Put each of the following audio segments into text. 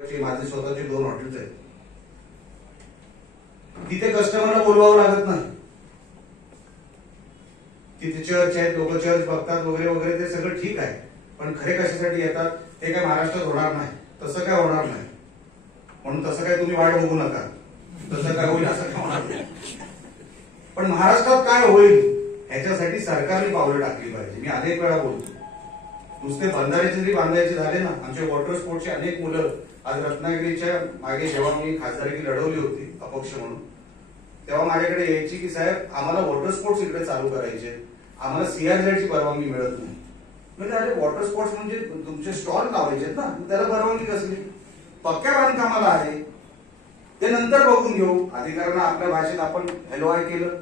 माझे स्वतःचे 2 हॉटेल्स आहेत. तिथे कस्टमरला बोलवावं लागत नाही. तिथे चर्च आहेत, लोक चर्च बघतात वगैरे वगैरे, ते सगळं ठीक आहे. पण खरे कशासाठी येतात ते काय महाराष्ट्रात होणार नाही. तसं काय होणार नाही. म्हणून तसं काय तुम्ही वाट बघू नका. तसं काय होईल असं काय होणार नाही. पण महाराष्ट्रात काय होईल ह्याच्यासाठी सरकारने पावलं टाकली पाहिजे. मी अनेक वेळा बोलतो. नुसते बंधाऱ्याचे जरी बांधायचे झाले ना, आमच्या वॉटर स्पोर्टचे अनेक मुलं आज रत्नागिरीच्या मागे जेव्हा मी खासदारकी लढवली होती अपक्ष म्हणून, तेव्हा माझ्याकडे यायची की साहेब आम्हाला वॉटर स्पोर्ट्स इकडे चालू करायचे, आम्हाला सीआरझेडची परवानगी मिळत नाही. म्हणजे अरे वॉटर स्पोर्ट्स म्हणजे तुमचे स्टॉल लावायचे ना, त्याला परवानगी कसली? पक्क्या बांधकामाला आहे, ते नंतर बघून घेऊ. अधिकाऱ्यांना आपल्या भाषेत आपण हॅलो आय केलं,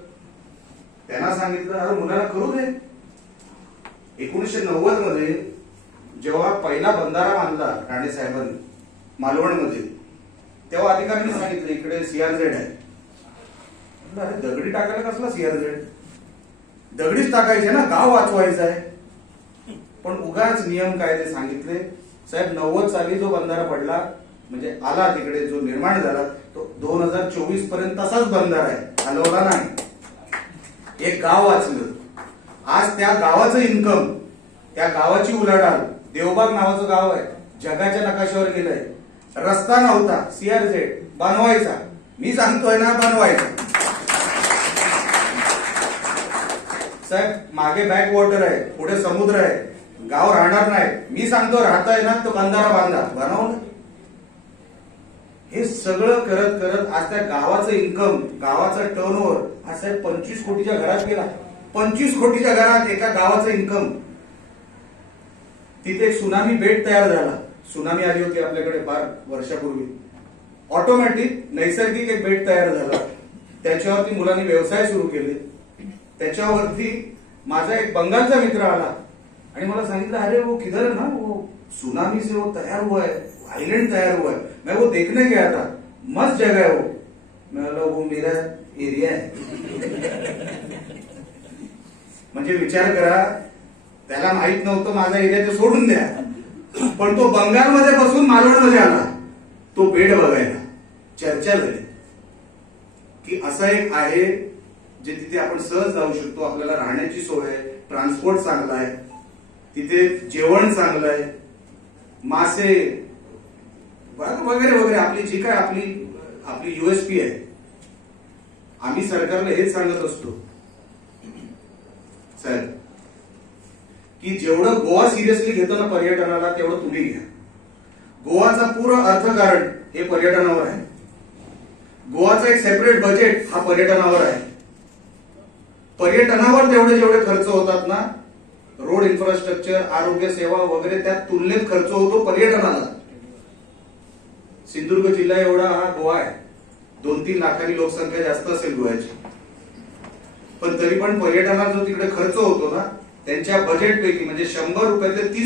त्यांना सांगितलं अरे मुलाला करू दे. 1990 मध्ये जेव्हा पहिला बंधारा बांधला राणे साहेबांनी मालवणमध्ये, तेव्हा अधिकाऱ्यांनी सांगितलं इकडे सीआरझेड आहे. अरे दगडी टाकायला कसला सीआरझेड? दगडीच टाकायचे ना, गाव वाचवायचं आहे. पण उगाच नियम कायदे सांगितले. साहेब 90 साली जो बंधारा पडला म्हणजे आला तिकडे जो निर्माण झाला तो 2024 पर्यंत तसाच बंधारा आहे, हलवला नाही. एक गाव वाचलं. आज त्या गावाचं इन्कम, त्या गावाची उलाढाल, देवबाग नावाचं गाव आहे, जगाच्या नकाशावर गेलंय. रस्ता नव्हता, सीआरझेड बनवायचा. मी सांगतोय ना, बनवायचा. साहेब मागे बॅक वॉटर आहे, पुढे समुद्र आहे, गाव राहणार नाही. मी सांगतो राहताय ना, तो बंधारा बांधा, बनवलं. हे सगळं करत करत आज त्या गावाचं इन्कम, गावाचा टर्नओव्हर आज साहेब 25 कोटीच्या घरात गेला. 25 कोटीच्या घरात एका गावाचं इन्कम. तिथे एक सुनामी बेट तयार झाला. सुनामी आली होती आपल्याकडे फार वर्षापूर्वी. ऑटोमॅटिक नैसर्गिक एक बेट तयार झाला. त्याच्यावरती मुलांनी व्यवसाय सुरू केले. त्याच्यावरती माझा एक बंगालचा मित्र आला आणि मला सांगितलं अरे वो किधर है ना, वो सुनामी से वो तैयार हुआ है, आइलैंड तैयार हुआ है, मैं वो देखने गया था, मस्त जगह है वो. मैं बोला वो मेरा एरिया है. म्हणजे विचार करा, त्याला माहित नव्हतं माझा एरिया, ते सोडून द्या. पण तो बंगालमध्ये बसून मालवणमध्ये आला तो बेड बघायला. चर्चा झाली की असं एक आहे जे तिथे आपण सहज जाऊ शकतो. आपल्याला राहण्याची सोय आहे, ट्रान्सपोर्ट चांगला आहे, तिथे जेवण चांगलं आहे, मासे वगैरे वगैरे. आपली जी काय आपली युएसपी आहे. आम्ही सरकारला हेच सांगत असतो साहेब की जेवढं गोवा सिरियसली घेतो ना पर्यटनाला, तेवढं तुम्ही घ्या. गोवाचा पूर्ण अर्थकारण हे पर्यटनावर आहे. गोवाचा एक सेपरेट बजेट हा पर्यटनावर आहे. पर्यटनावर जेवढे खर्च होतात ना, रोड इन्फ्रास्ट्रक्चर, आरोग्य सेवा वगैरे, त्या तुलनेत खर्च होतो पर्यटनाला. सिंधुदुर्ग जिल्हा एवढा हा गोवा आहे. 2-3 लाखांनी लोकसंख्या जास्त असेल गोव्याची. पण तरी पण पर्यटनाचा जो तिकडे खर्च होतो ना, त्यांच्या बजेटपैकी म्हणजे 100 रुपयातले 30